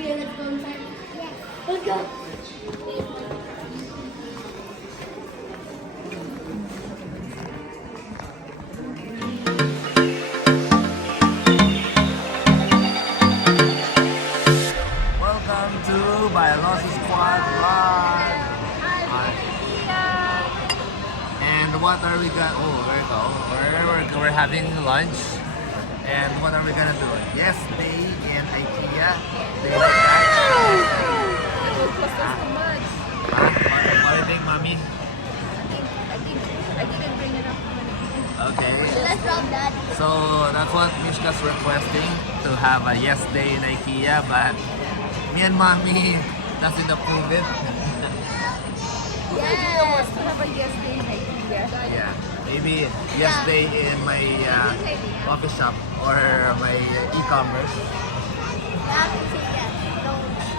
Okay, let's go inside. Yes. Let's go. Welcome to Biology Squad Live. And what are we gonna? Oh, there we go. We're having lunch. And what are we gonna do? Yes, day in Ikea. They like that. It will cost us too much. What do you think, mommy? I didn't bring enough money. Okay. Let's drop that. So that's what Mishka's requesting, to have a yes day in Ikea, but me and mommy doesn't approve it. Idea was to have a yes day in Ikea. Yeah, maybe yes day in my coffee shop or my e-commerce.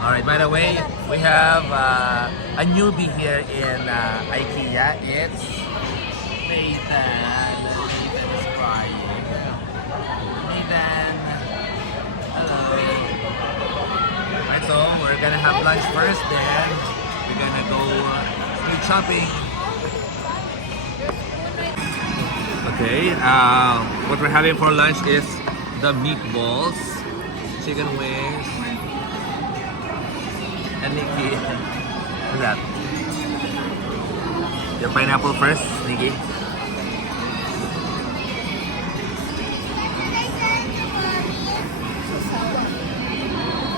Alright, by the way, we have a newbie here in Ikea. It's Nathan. Nathan is crying. Nathan, hello. Alright, so we're gonna have lunch first, then we're gonna go street shopping. Okay, what we're having for lunch is the meatballs, chicken wings, and Nikki. What's that? Your pineapple first, Nikki.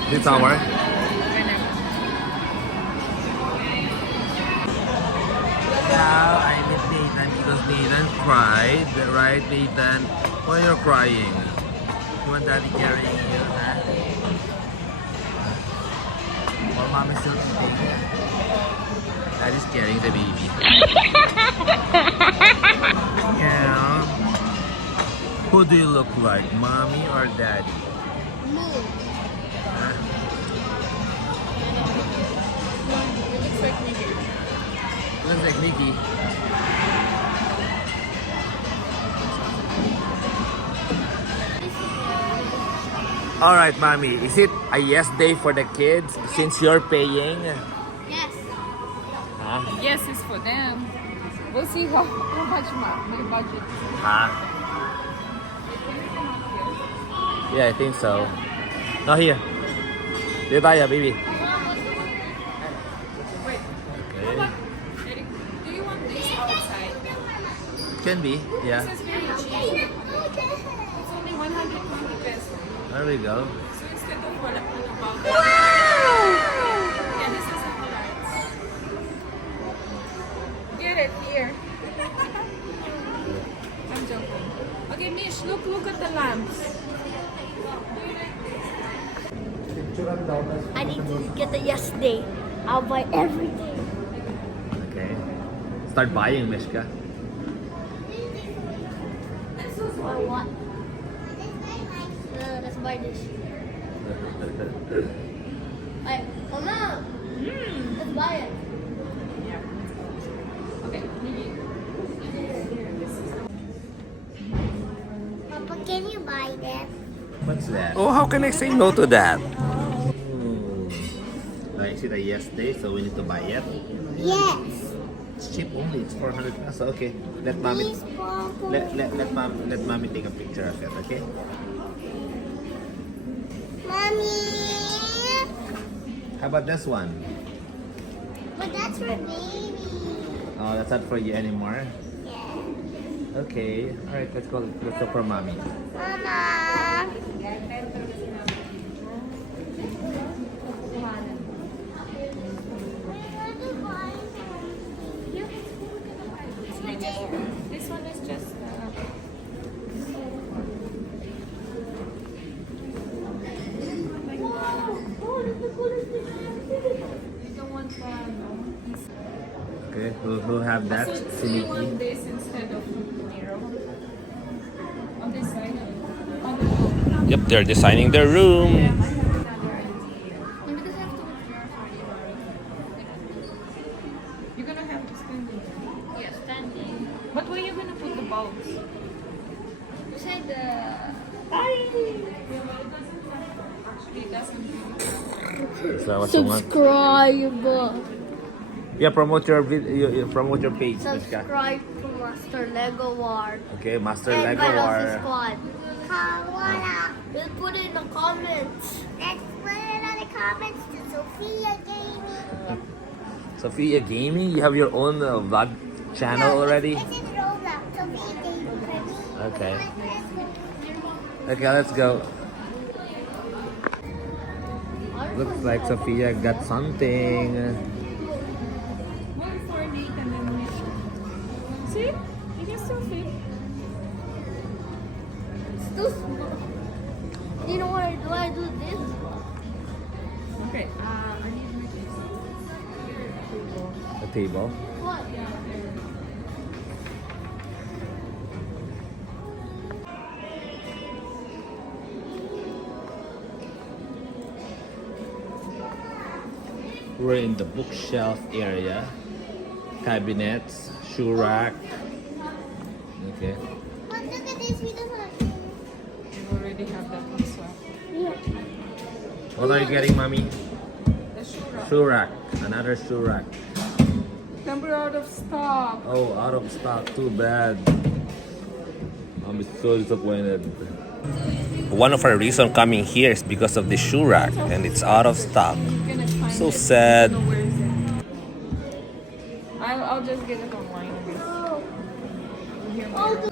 Is it sour? Now I miss Nathan because Nathan cried, right, Nathan? Why you're crying? You want daddy carrying you, huh? Or mom is still eating? Daddy's carrying the baby. Yeah. Who do you look like, mommy or daddy? Me. Huh? It looks like Nikki. Looks like Nikki. Alright, mommy. Is it a yes day for the kids since you're paying? Yes. Huh? Yes, it's for them. We'll see how much my budget is. Huh? Yeah, I think so. Not here. Dito tayo, baby. Wait. Okay. Eric, do you want this outside? Can be, yeah. This is very cheap. It's only 120 pesos. There we go. So instead of about yeah, this is a lights. Get it here. I'm joking. Okay, Mish, look at the lamps. I need to get a yes day. I'll buy everything. Okay. Start buying, Mishka. Or what? Let's buy this. Ay, Mama! Let's buy it. Okay, Nikki. Papa, can you buy that? What's that? Oh, how can I say no to that? Is it a yes day, so we need to buy it? Yes. It's cheap only. It's 400 pesos. Okay, let mommy Please, Papa. let mommy take a picture of it. Okay. Mommy! How about this one? But that's for baby. Oh, that's not for you anymore. Yeah. Okay. All right. Let's go. Let's go for mommy. Mama! This one is just you don't want Okay. Who have that? so you want Siliki. this instead of Nero on this side on the wall. Yep, they're designing their room. Another idea. Maybe this have to you're gonna have to stand in. Yeah, standing. But where are you gonna put the bulbs? You said Actually, it doesn't really Is that what you want? Subscribe. Yeah, promote your video. Promote your page. Miska. Subscribe to Master Lego War. Okay, Master And Lego Barossi War. Squad. We'll put it in the comments. Let's put it on the comments to Sophia Gaming. Sophia Gaming. You have your own vlog channel already. It's in Roblox. Sophia Gaming for me. Okay. Okay, let's go. Looks like Sophia got something. One for Nate and then Misha. See? You can still fit. It's too small. You know what I do? I do this. Okay, I need my keys. A table. What? We're in the bookshelf area. Cabinets, shoe rack. Okay. But look at this. We don't have You already have that one swap. What are you getting, mommy? The shoe rack. Shoe rack. Another shoe rack. Number out of stock. Oh, out of stock. Too bad. I'm so disappointed. One of our reasons coming here is because of the shoe rack, and it's out of stock. You're gonna find So it. sad. I don't know where is it. I'll just get it online. I guess. Here, mirror.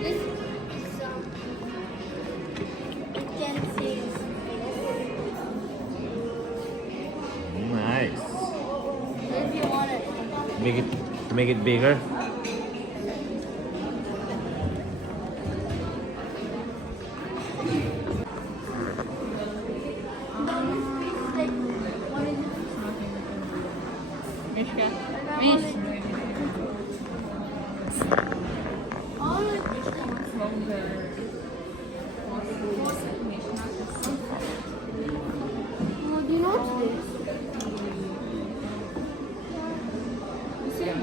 This is it can see. Nice. If you want it. Make it bigger. Like, what is it? Mishka. Mish. All of this. Longer. Mish, not the same. Do you know what's this?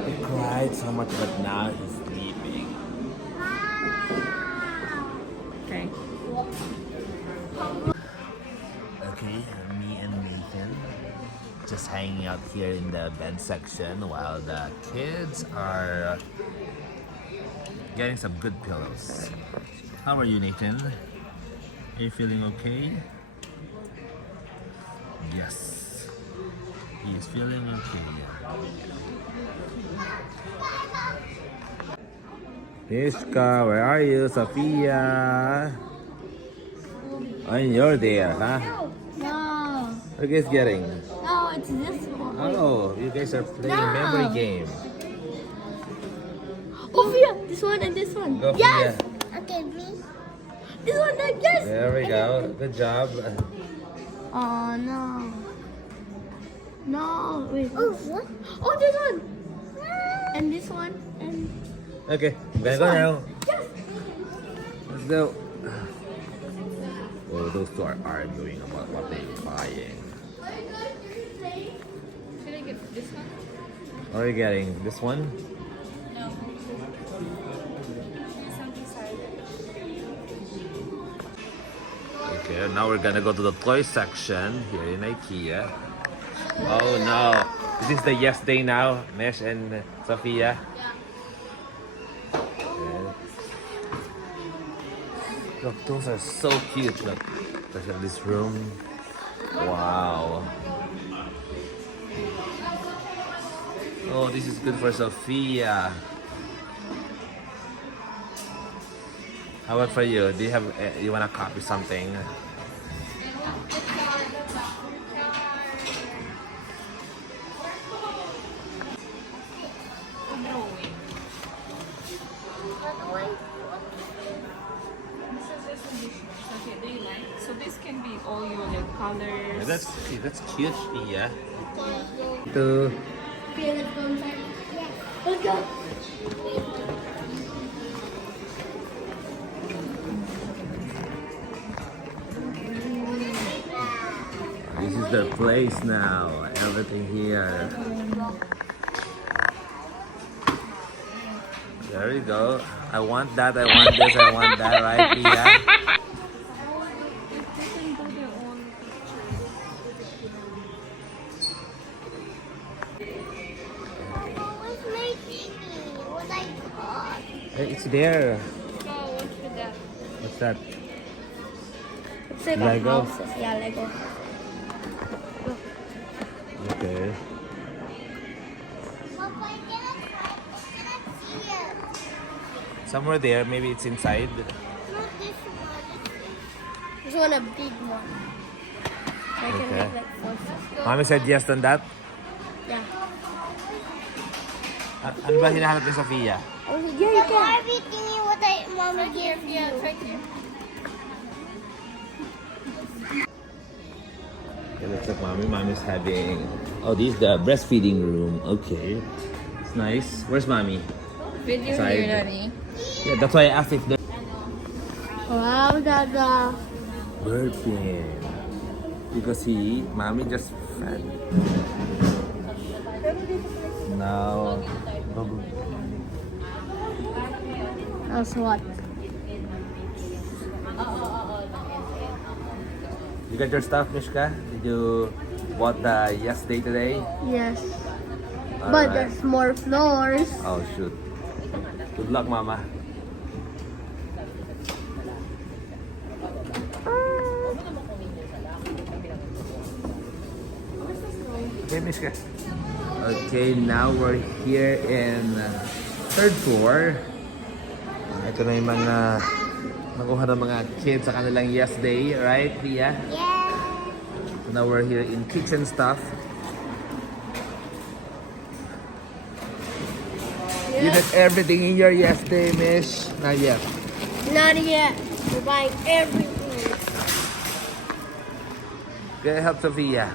He cried so much, but now he's sleeping. Okay. Okay, me and Nathan just hanging out here in the bed section while the kids are getting some good pillows. How are you, Nathan? Are you feeling okay? Yes. He is feeling okay. Mishka, where are you? Sophia? Oh, you're there, huh? No. What are you guys getting? No, it's this one. Oh, you guys are playing No. memory game. Oh, yeah. This one and this one. Go, Yes. Fia. Okay, me. This one. Yes. There we go. Good job. Oh, no. No. Wait. Oh, what? Oh, this one. And this one. And Okay, we're gonna go now. yes. Let's go. Oh, those two are arguing about what they're buying. Should I get this one? What are you getting? This one? No. It's on the side. Okay, now we're gonna go to the toy section here in Ikea. Oh no. Is this the yes day now, Mesh and Sophia? Look, those are so cute. Look, look at this room. Wow. Oh, this is good for Sophia. How about for you? Do you have you wanna copy something? Drawing. This is just additions. Okay, do you like? So this can be all your like colors. That's cute, Sophia. Two. Okay, let's go inside. Let's go. their place now. Everything here. There you go. I want that, I want this, I want that, right, Pia? Where's my TV? What I got? Hey, it's there. Oh, what's with that? What's that? It's like Lego? houses. Yeah, Lego. Okay. Papa, I cannot see it. Somewhere there, maybe it's inside. Not this one. This one a big one. I can Okay. make like 4 sisters. Mommy said yes on that. Yeah. Ano ba hinahanap ni Sofia? Oh, yeah, you The can. Barbie thingy what I Mama gave you. Yeah, it's right here. It looks like Mommy's having... Oh, this is the breastfeeding room. Okay. It's nice. Where's Mommy? Video Side. here, Daddy. Yeah, that's why I asked if the... Wow, Dada. Burping. Because Mommy just fed. Now... That's what? You got your stuff, Mishka? Did you bought the yesterday today? Yes. All But right. there's more floors. Oh, shoot. Good luck, Mama. Okay, Mishka. Okay, now we're here in third floor. Ito na yung mga nakuha ng mga kids sa kanilang yes day, right, Pia? Yeah. So now we're here in kitchen stuff. You did everything in your yes day, Mish? Not yet. Not yet. We're buying everything. Okay, help Sophia.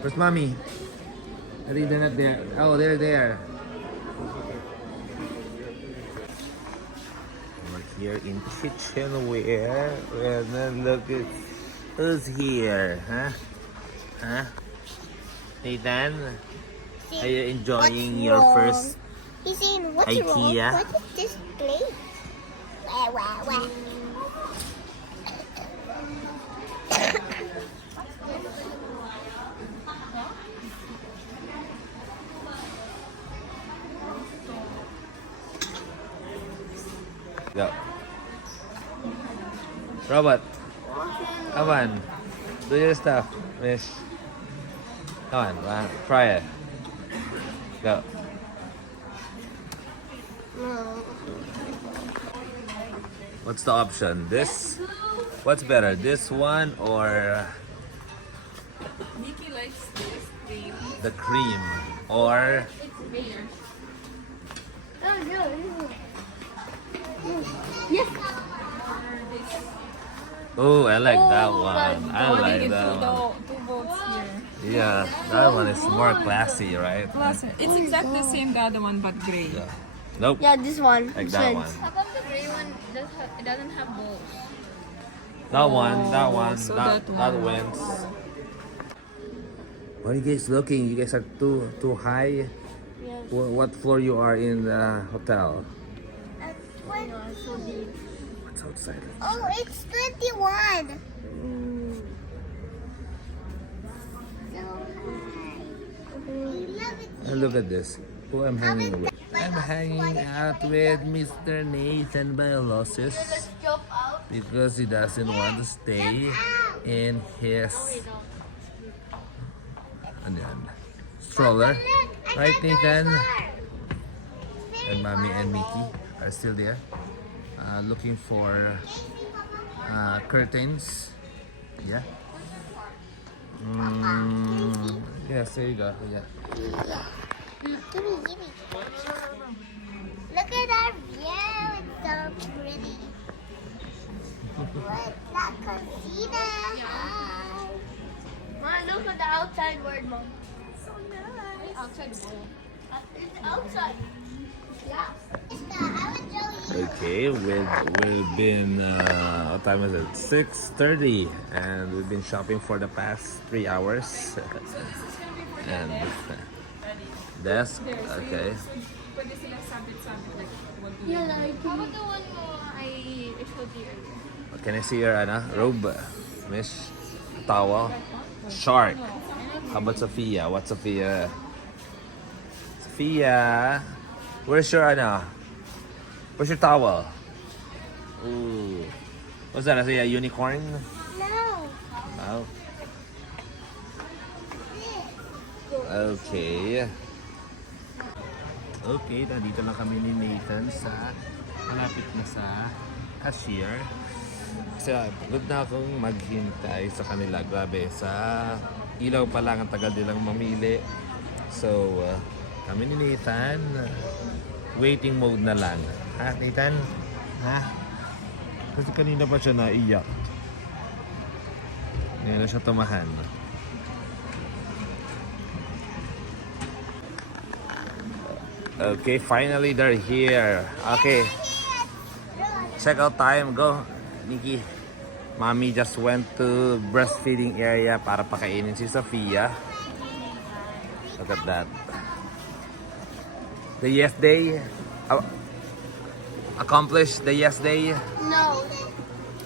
Where's Mommy? I think they're not there. Oh, they're there. We're here in kitchenware. And then look at who's here, huh? Huh? Nathan? Are you enjoying your first He's saying, what's Ikea? wrong? What is this plate? Wah, wah, wah. Go. Robot, come on. Do your stuff, Miss. Come on, try it. Go. What's the option? This? What's better, this one or Nikki likes this cream. the cream? Or Oh, no. Yes. oh, I like that Oh, one. I Oh, like they give that one. two votes here. Yeah, that one is more classy, right? Plus, it's exactly the same the other one but gray. Yeah. Nope. Yeah, this one. Like that one. How come the gray one it doesn't have bowls? That one, so that that one. wins. What are you guys looking? You guys are too high. Yes. What floor you are in the hotel? What's outside? Oh, it's 21. So high. I love it. And look at this. Who I'm hanging with? I'm hanging out with Mr. Nathan Biolosis Jump out. because he doesn't want to stay in his stroller. Look, Right, I got Nathan? the car. And Mommy and Mickey are still there, looking for curtains. Yeah. Yes, there you go. Yeah. Gimme, gimme. Look at outside word, Mom. So nice. Outside word. It's outside. Yeah. Okay, we've been what time is it? 6:30, and we've been shopping for the past 3 hours. So this is gonna be for the And desk. Ready? desk, There, so okay. so pwede silang sabit-sabit like what do Yeah, you like. How about the one I showed you earlier? Can I see your robe, Miss? Towel, shark. How about Sophia? What's Sophia? Sophia, where's your Where's your towel? Ooh, what's that? Is it a unicorn? No. Oh. Okay. Okay, nandito lang kami ni Nathan sa malapit na sa cashier. Kasi pagod na akong maghintay sa kanila. Grabe, sa ilaw pa lang ang tagal nilang mamili. So, kami ni Nathan, waiting mode na lang. Ha, Nathan? Ha? Kasi kanina pa siya naiyak. Ngayon na siya tumahan. Okay, finally they're here. Okay. Check out time. Go, Nikki. Mommy just went to breastfeeding area para pakainin si Sophia. Look at that. The yes day. Accomplished the yes day. No,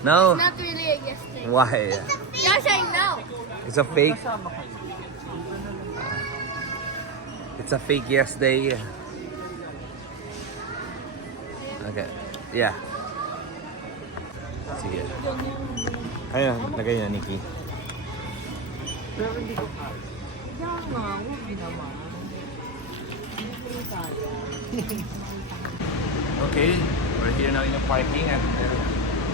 No? not really a yes thing. Why? You're saying no. It's a fake. It's a fake yes day. Okay. Yeah. Sige. Ayun, lagay niya, Nikki. Pero hindi ko kaya. Kaya nga, huwag naman. Hindi tayo. Okay, we're here now in the parking at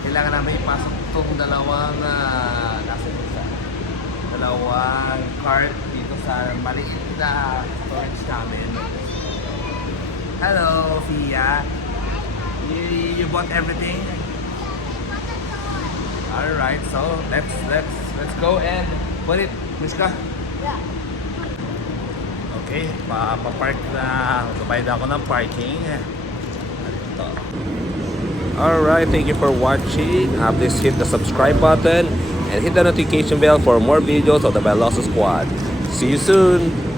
kailangan namin ipasok itong dalawang dalawang cart dito sa maliit na storage namin. Hello, Fia. You bought everything? All right, so let's go and put it, Miska. Yeah. Okay, pa-park na. Kabayad ako ng parking. Ito. Alright, thank you for watching. Please hit the subscribe button and hit the notification bell for more videos of the Veloso Squad. See you soon!